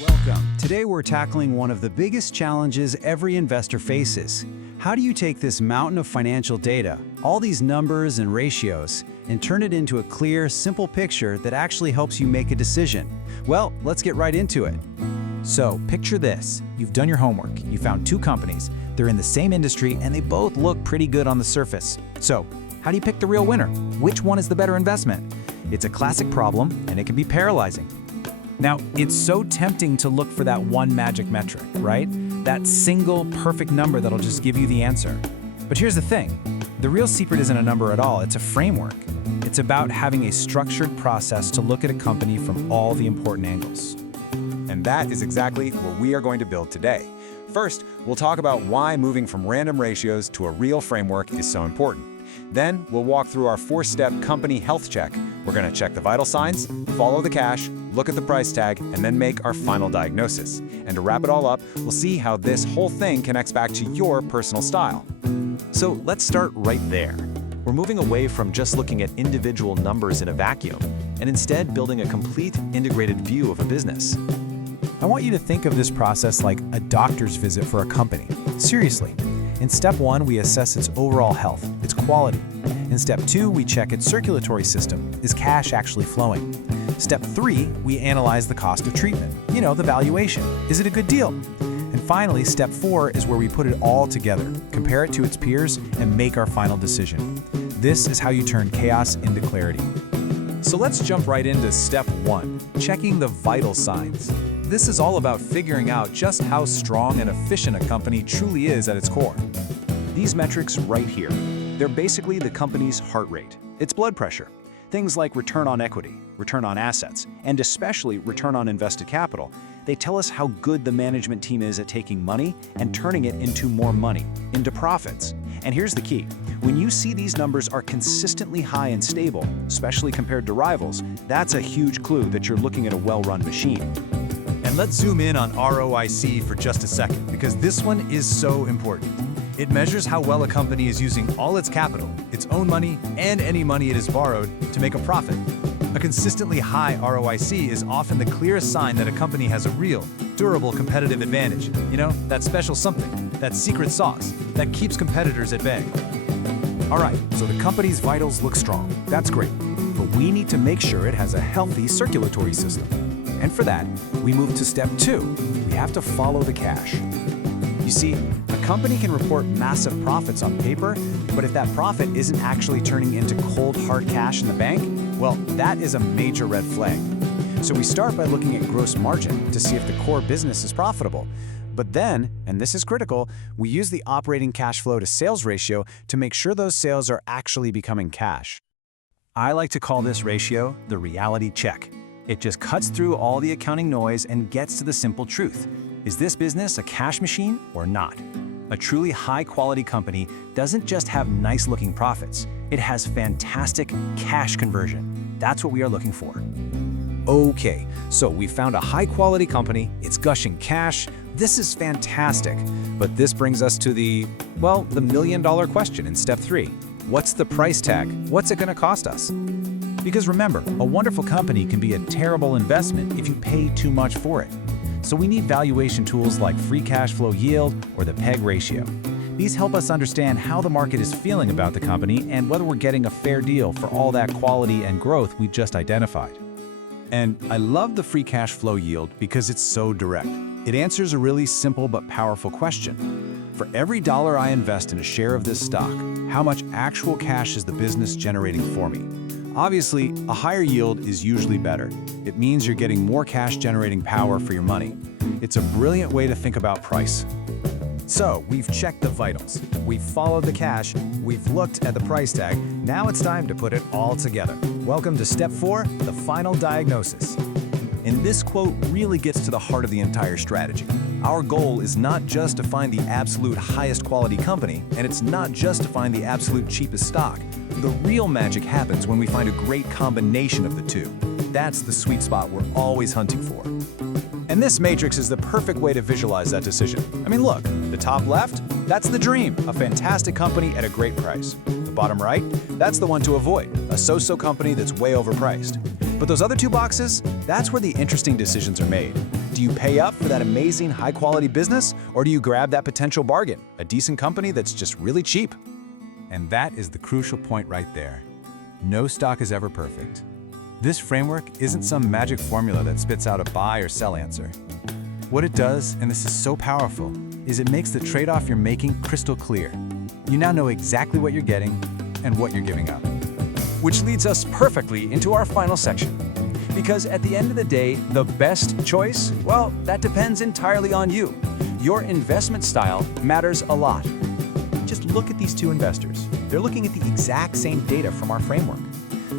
Welcome. Today we're tackling one of the biggest challenges every investor faces. How do you take this mountain of financial data, all these numbers and ratios, and turn it into a clear, simple picture that actually helps you make a decision? Well, let's get right into it. So, picture this. You've done your homework. You found two companies. They're in the same industry and they both look pretty good on the surface. So, how do you pick the real winner? Which one is the better investment? It's a classic problem and it can be paralyzing. Now, it's so tempting to look for that one magic metric, right? That single perfect number that'll just give you the answer. But here's the thing. The real secret isn't a number at all, it's a framework. It's about having a structured process to look at a company from all the important angles. And that is exactly what we are going to build today. First, we'll talk about why moving from random ratios to a real framework is so important. Then, we'll walk through our 4-step company health check. We're going to check the vital signs, follow the cash, look at the price tag, and then make our final diagnosis. And to wrap it all up, we'll see how this whole thing connects back to your personal style. So let's start right there. We're moving away from just looking at individual numbers in a vacuum, and instead building a complete integrated view of a business. I want you to think of this process like a doctor's visit for a company. Seriously. In step 1, we assess its overall health, its quality. In step 2, we check its circulatory system. Is cash actually flowing? Step 3, we analyze the cost of treatment. You know, the valuation. Is it a good deal? And finally, step 4 is where we put it all together, compare it to its peers, and make our final decision. This is how you turn chaos into clarity. So let's jump right into step 1, checking the vital signs. This is all about figuring out just how strong and efficient a company truly is at its core. These metrics right here, they're basically the company's heart rate, its blood pressure. Things like return on equity, return on assets, and especially return on invested capital. They tell us how good the management team is at taking money and turning it into more money, into profits. And here's the key. When you see these numbers are consistently high and stable, especially compared to rivals, that's a huge clue that you're looking at a well-run machine. And let's zoom in on ROIC for just a second, because this one is so important. It measures how well a company is using all its capital, its own money, and any money it has borrowed to make a profit. A consistently high ROIC is often the clearest sign that a company has a real, durable competitive advantage. You know, that special something, that secret sauce, that keeps competitors at bay. All right, so the company's vitals look strong. That's great. But we need to make sure it has a healthy circulatory system. And for that, we move to step 2. We have to follow the cash. You see, a company can report massive profits on paper, but if that profit isn't actually turning into cold, hard cash in the bank, well, that is a major red flag. So we start by looking at gross margin to see if the core business is profitable. But then, and this is critical, we use the operating cash flow to sales ratio to make sure those sales are actually becoming cash. I like to call this ratio the reality check. It just cuts through all the accounting noise and gets to the simple truth. Is this business a cash machine or not? A truly high-quality company doesn't just have nice-looking profits. It has fantastic cash conversion. That's what we are looking for. Okay, so we found a high-quality company. It's gushing cash. This is fantastic. But this brings us to the million-dollar question in step 3. What's the price tag? What's it going to cost us? Because remember, a wonderful company can be a terrible investment if you pay too much for it. So we need valuation tools like free cash flow yield or the PEG ratio. These help us understand how the market is feeling about the company and whether we're getting a fair deal for all that quality and growth we just identified. And I love the free cash flow yield because it's so direct. It answers a really simple but powerful question. For every dollar I invest in a share of this stock, how much actual cash is the business generating for me? Obviously, a higher yield is usually better. It means you're getting more cash generating power for your money. It's a brilliant way to think about price. So, we've checked the vitals, we've followed the cash, we've looked at the price tag. Now it's time to put it all together. Welcome to step 4, the final diagnosis. And this quote really gets to the heart of the entire strategy. Our goal is not just to find the absolute highest quality company, and it's not just to find the absolute cheapest stock. The real magic happens when we find a great combination of the two. That's the sweet spot we're always hunting for. And this matrix is the perfect way to visualize that decision. I mean, look, the top left, that's the dream, a fantastic company at a great price. The bottom right, that's the one to avoid, a so-so company that's way overpriced. But those other two boxes, that's where the interesting decisions are made. Do you pay up for that amazing high-quality business, or do you grab that potential bargain, a decent company that's just really cheap? And that is the crucial point right there. No stock is ever perfect. This framework isn't some magic formula that spits out a buy or sell answer. What it does, and this is so powerful, is it makes the trade-off you're making crystal clear. You now know exactly what you're getting and what you're giving up. Which leads us perfectly into our final section. Because at the end of the day, the best choice, well, that depends entirely on you. Your investment style matters a lot. Just look at these two investors. They're looking at the exact same data from our framework.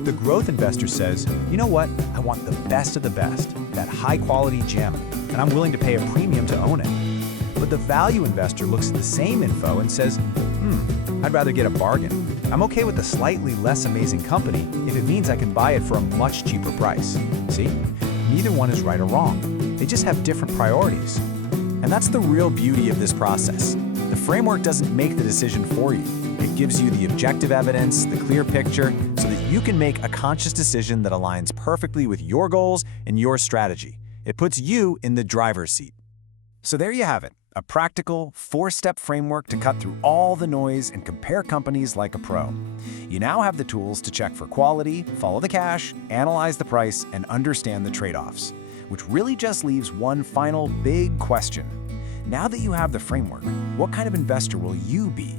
The growth investor says, you know what? I want the best of the best, that high-quality gem, and I'm willing to pay a premium to own it. But the value investor looks at the same info and says, I'd rather get a bargain. I'm okay with a slightly less amazing company if it means I can buy it for a much cheaper price. See? Neither one is right or wrong. They just have different priorities. And that's the real beauty of this process. The framework doesn't make the decision for you. It gives you the objective evidence, the clear picture, so that you can make a conscious decision that aligns perfectly with your goals and your strategy. It puts you in the driver's seat. So there you have it, a practical, 4-step framework to cut through all the noise and compare companies like a pro. You now have the tools to check for quality, follow the cash, analyze the price, and understand the trade-offs, which really just leaves one final big question. Now that you have the framework, what kind of investor will you be?